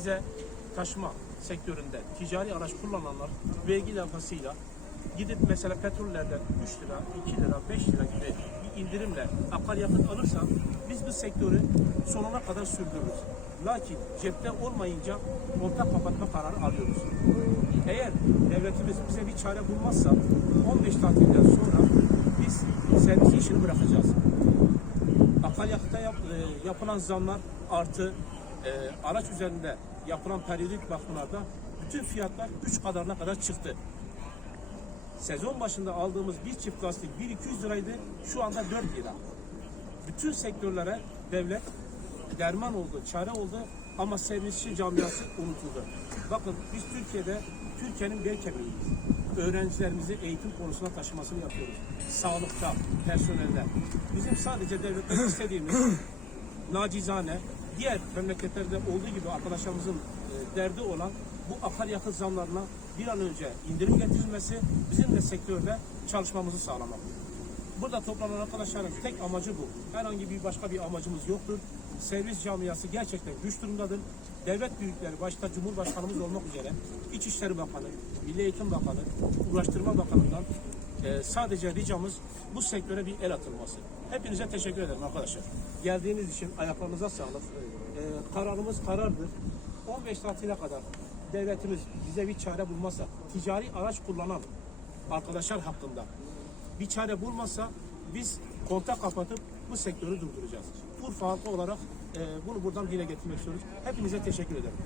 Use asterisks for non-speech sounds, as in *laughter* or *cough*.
bize taşıma sektöründe ticari araç kullananlar vergi levhasıyla gidip mesela petrollerden 3 lira, 2 lira, 5 lira gibi bir indirimle akaryakıt alırsa biz bu sektörü sonuna kadar sürdürürüz. Lakin cepte olmayınca ortak kapatma kararı alıyoruz. Eğer devletimiz bize bir çare bulmazsa 15 tatilden sonra biz servis işini bırakacağız. Akaryakıta yap- e, yapılan zamlar artı e, araç üzerinde yapılan periyodik bakımlarda bütün fiyatlar 3 kadarına kadar çıktı. Sezon başında aldığımız bir çift lastik 1-200 liraydı. Şu anda 4 lira. Bütün sektörlere devlet derman oldu, çare oldu ama servisçi camiası unutuldu. Bakın biz Türkiye'de Türkiye'nin bel kemiğiyiz. Öğrencilerimizi eğitim konusuna taşımasını yapıyoruz. Sağlıkta, personelde. Bizim sadece devletten istediğimiz *clears throat* nacizane diğer memleketlerde olduğu gibi arkadaşlarımızın e, derdi olan bu akaryakıt zamlarına bir an önce indirim getirilmesi bizim de sektörde çalışmamızı sağlamak. Burada toplanan arkadaşların tek amacı bu. Herhangi bir başka bir amacımız yoktur. Servis camiası gerçekten güç durumdadır. Devlet büyükleri başta Cumhurbaşkanımız olmak üzere İçişleri Bakanı, Milli Eğitim Bakanı, Ulaştırma Bakanı'ndan e, sadece ricamız bu sektöre bir el atılması. Hepinize teşekkür ederim arkadaşlar. Geldiğiniz için ayaklarınıza sağlık. E, kararımız karardır. 15 tatile kadar devletimiz bize bir çare bulmazsa ticari araç kullanan arkadaşlar hakkında bir çare bulmazsa biz kontak kapatıp bu sektörü durduracağız. Urfa halkı olarak e, bunu buradan dile getirmek istiyoruz. Hepinize teşekkür ederim.